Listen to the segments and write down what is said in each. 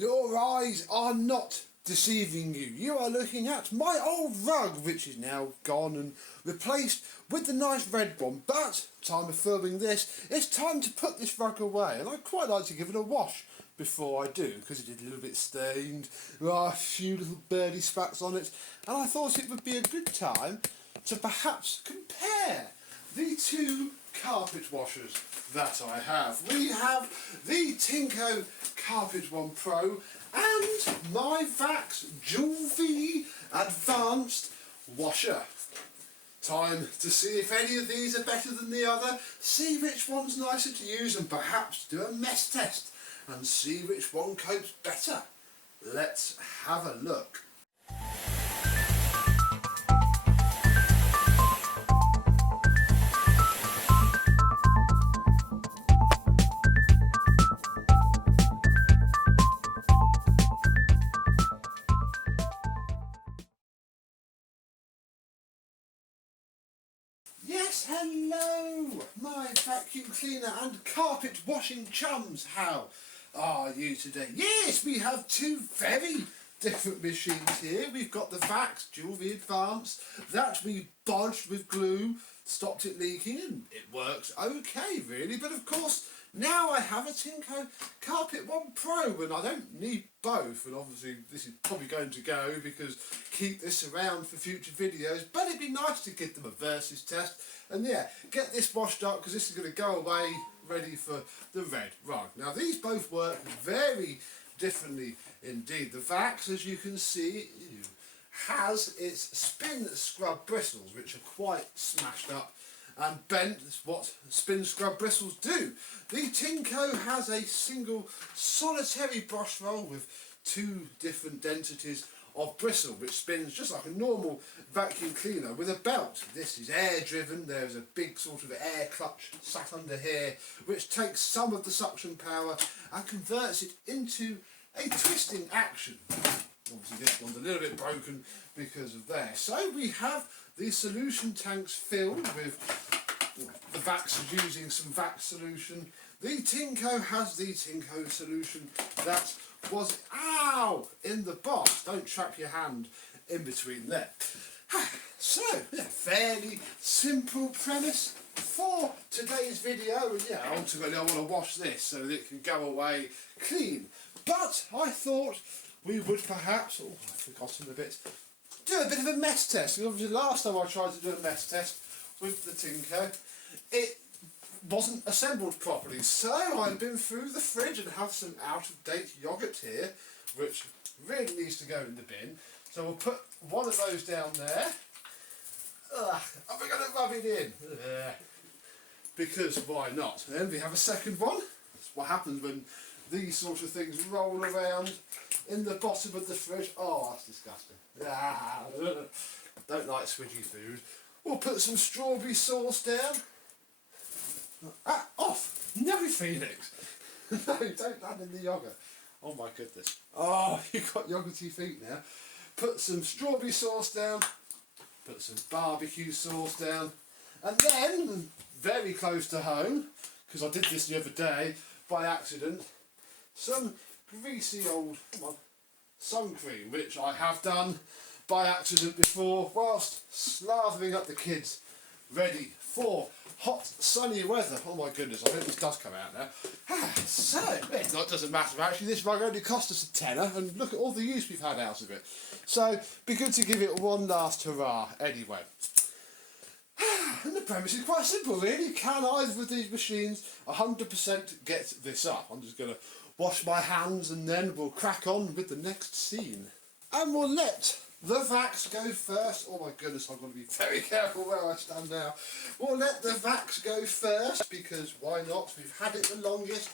Your eyes are not deceiving you. You are looking at my old rug, which is now gone and replaced with the nice red one. But, time of filming this, it's time to put this rug away, and I'd quite like to give it a wash before I do, because it is a little bit stained. There are a few little birdie spats on it, and I thought it would be a good time to perhaps compare the two carpet washers that I have. We have the Tinko Carpet One Pro and my Vax Dual V Advanced Washer. Time to see if any of these are better than the other, see which one's nicer to use, and perhaps do a mess test and see which one copes better. Let's have a look. Yes, hello, my vacuum cleaner and carpet washing chums. How are you today? Yes, we have two very different machines here. We've got the Vax Dual V Advanced that we bodged with glue, stopped it leaking, and it works okay really. But of course, now I have a Tinko Carpet One Pro and I don't need both, and obviously this is probably going to go because keep this around for future videos, but it'd be nice to give them a versus test and yeah, get this washed up because this is going to go away ready for the red rug. Now these both work very differently indeed. The Vax, as you can see, has its spin scrub bristles which are quite smashed up and bent. Is what spin scrub bristles do. The Tinko has a single solitary brush roll with two different densities of bristle which spins just like a normal vacuum cleaner with a belt. This is air driven. There's a big sort of air clutch sat under here which takes some of the suction power and converts it into a twisting action. Obviously this one's a little bit broken because of there. So we have the solution tanks filled with the Vax is using some Vax solution. The Tinko has the Tinko solution that was in the box. Don't trap your hand in between there. So, yeah, fairly simple premise for today's video. And yeah, ultimately I want to wash this so that it can go away clean. But I thought we would perhaps, I've forgotten a bit, do a bit of a mess test. And obviously last time I tried to do a mess test with the Tinko, it wasn't assembled properly. So I've been through the fridge and have some out-of-date yoghurt here, which really needs to go in the bin. So we'll put one of those down there. And we're going to rub it in. Because why not? And then we have a second one. That's what happens when these sort of things roll around in the bottom of the fridge. Oh, that's disgusting. Don't like swidgy food. We'll put some strawberry sauce down. Off! No, Phoenix! No, don't land in the yoghurt. Oh my goodness. Oh, you've got yoghurty feet now. Put some strawberry sauce down. Put some barbecue sauce down. And then, very close to home, because I did this the other day by accident, some greasy old sun cream, which I have done by accident before whilst slathering up the kids ready for hot sunny weather. Oh my goodness, I hope this does come out now. So, it doesn't matter actually, this rug only cost us £10 and look at all the use we've had out of it. So, be good to give it one last hurrah anyway. And the premise is quite simple really. Can either of these machines 100% get this up? I'm just going to wash my hands and then we'll crack on with the next scene. And we'll let the Vax go first. Oh my goodness, I've got to be very careful where I stand now. We'll let the Vax go first because why not? We've had it the longest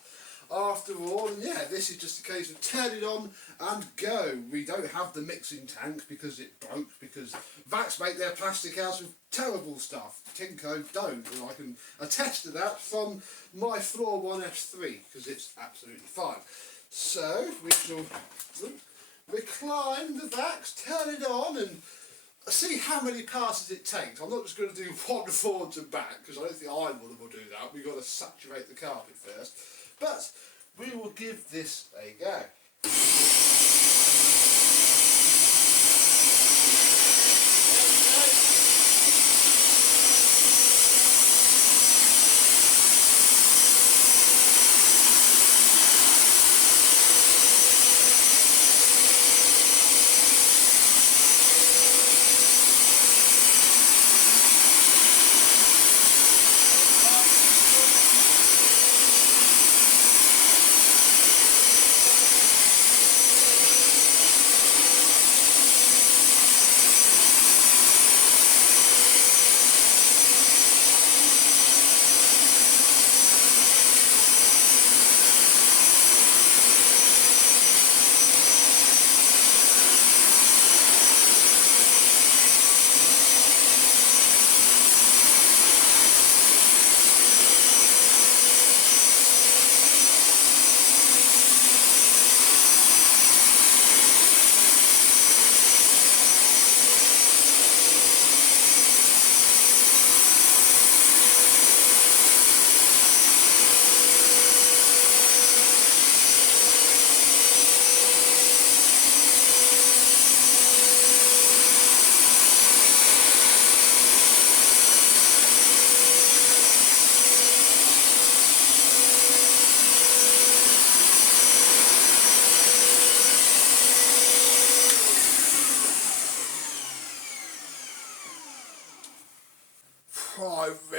after all. And yeah, this is just a case of turn it on and go. We don't have the mixing tank because it broke, because Vax make their plastic out of terrible stuff. Tinko don't, and I can attest to that from my Floor 1 S3 because it's absolutely fine. So we shall recline the Vax, turn it on and see how many passes it takes. I'm not just going to do one forwards and back because I don't think either of them will do that. We've got to saturate the carpet first. But we will give this a go.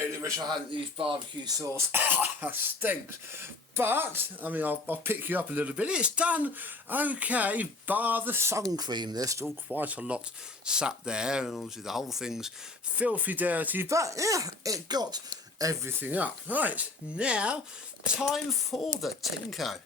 really wish I hadn't used barbecue sauce. That stinks. But, I mean, I'll pick you up a little bit. It's done okay, bar the sun cream. There's still quite a lot sat there, and obviously the whole thing's filthy dirty. But, yeah, it got everything up. Right, now, time for the Tinko.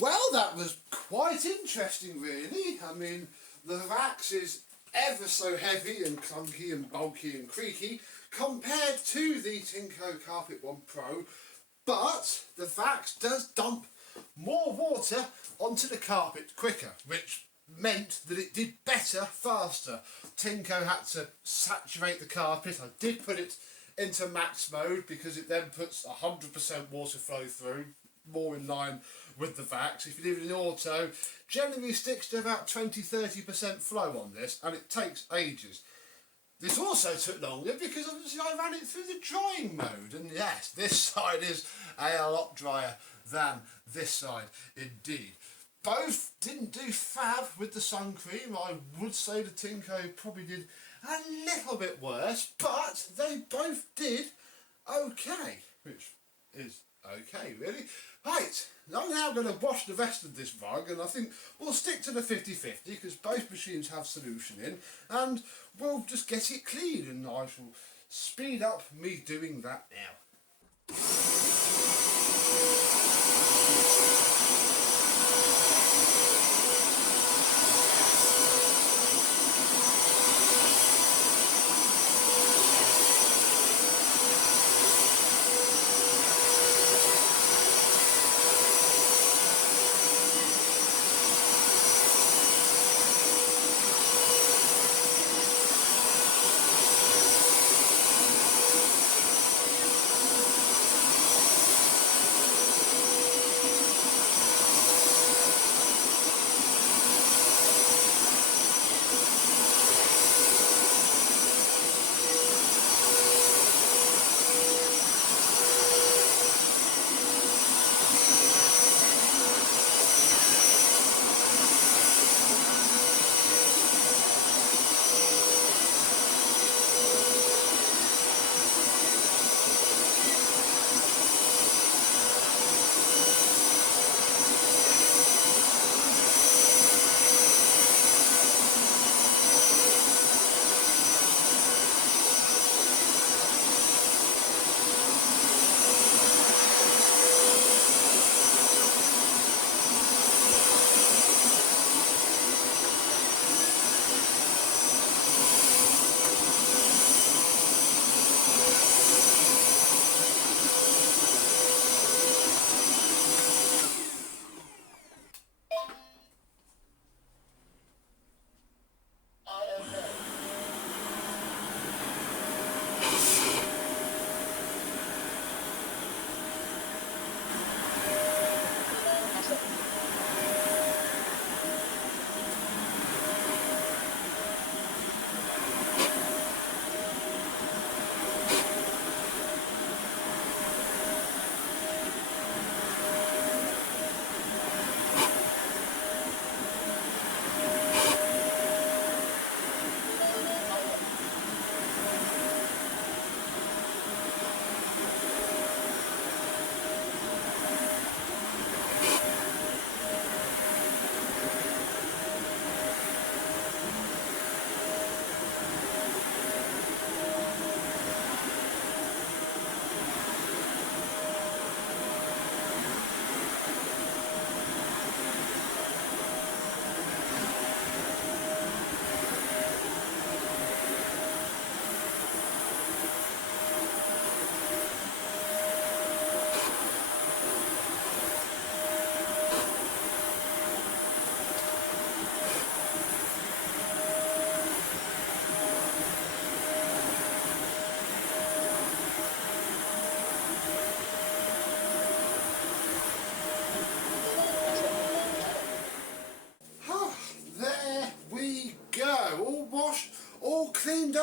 Well, that was quite interesting, really. I mean, the Vax is ever so heavy and clunky and bulky and creaky compared to the Tinko Carpet One Pro, but the Vax does dump more water onto the carpet quicker, which meant that it did better faster. Tinko had to saturate the carpet. I did put it into max mode because it then puts 100% water flow through, more in line with the Vax. If you leave it in auto, generally sticks to about 20-30% flow on this, and it takes ages. This also took longer because obviously I ran it through the drying mode, and yes, this side is a lot drier than this side indeed. Both didn't do fab with the sun cream. I would say the Tinko probably did a little bit worse, but they both did okay, which is okay really. Right, I'm now going to wash the rest of this rug, and I think we'll stick to the 50-50 because both machines have solution in, and we'll just get it clean, and I shall speed up me doing that now.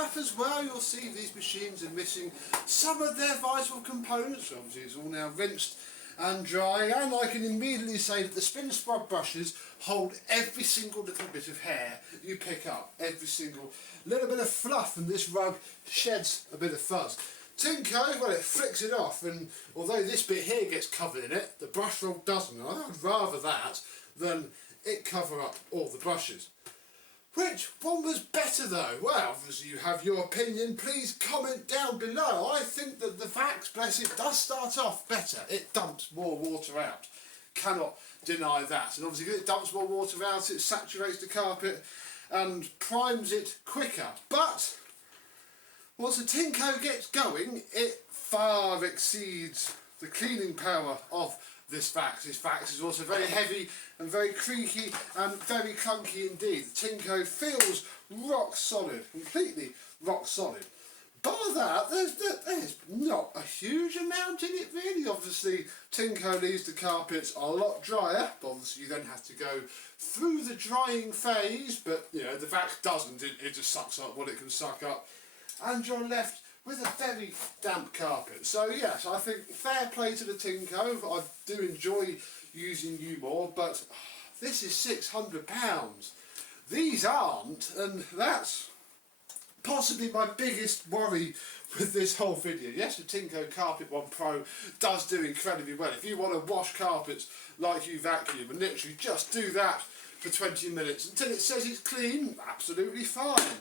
faff as well. You'll see these machines are missing some of their vital components. Obviously it's all now rinsed and drying, and I can immediately say that the spin scrub brushes hold every single little bit of hair you pick up, every single little bit of fluff, and this rug sheds a bit of fuzz. Tinko, well, it flicks it off, and although this bit here gets covered in it, the brush roll doesn't. I would rather that than it cover up all the brushes. Which one was better though? Well, obviously you have your opinion, please comment down below. I think that the Vax, bless it, does start off better. It dumps more water out. Cannot deny that. And obviously because it dumps more water out, it saturates the carpet and primes it quicker. But once the Tinko gets going, it far exceeds the cleaning power of this Vax. This Vax is also very heavy and very creaky and very clunky indeed. The Tinko feels rock solid, completely rock solid. Bar that, there's not a huge amount in it really. Obviously Tinko leaves the carpets a lot drier, but obviously you then have to go through the drying phase, but you know the Vax doesn't, it just sucks up what it can suck up, and you're left with a very damp carpet. So yes, I think fair play to the Tinko. I do enjoy using you more, but this is £600. These aren't, and that's possibly my biggest worry with this whole video. Yes, the Tinko Carpet One Pro does do incredibly well. If you want to wash carpets like you vacuum and literally just do that for 20 minutes until it says it's clean, absolutely fine.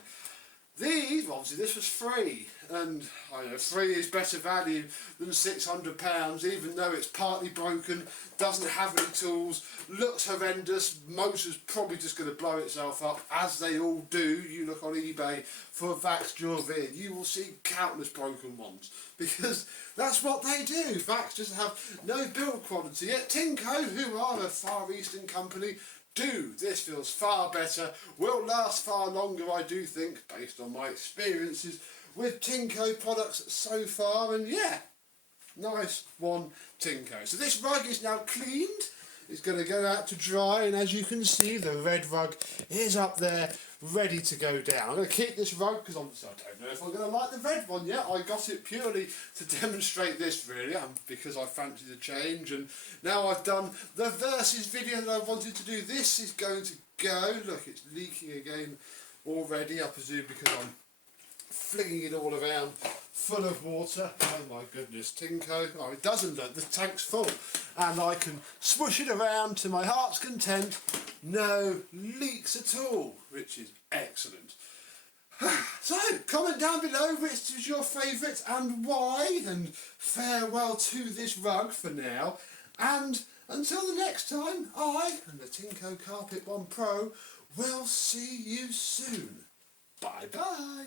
These, obviously this was free, and I know free is better value than £600, even though it's partly broken, doesn't have any tools, looks horrendous, motor's probably just going to blow itself up, as they all do. You look on eBay for a Vax Duravin, you will see countless broken ones, because that's what they do. Vax just have no build quality. Yet Tinko, who are a Far Eastern company, this feels far better, will last far longer, I do think, based on my experiences with Tinko products so far, and yeah, nice one Tinko. So this rug is now cleaned, it's going to go out to dry, and as you can see the red rug is up there ready to go down. I'm going to keep this rug because obviously I don't know if I'm going to like the red one yet. I got it purely to demonstrate this really, because I fancied a change, and now I've done the versus video that I wanted to do. This is going to go, look, it's leaking again already, I presume because I'm flinging it all around full of water. Oh my goodness, Tinko. Oh, it doesn't look, the tank's full, and I can swoosh it around to my heart's content. No leaks at all, which is excellent. So, comment down below which is your favourite and why, and farewell to this rug for now, and until the next time, I and the Tinko Carpet One Pro will see you soon. Bye bye.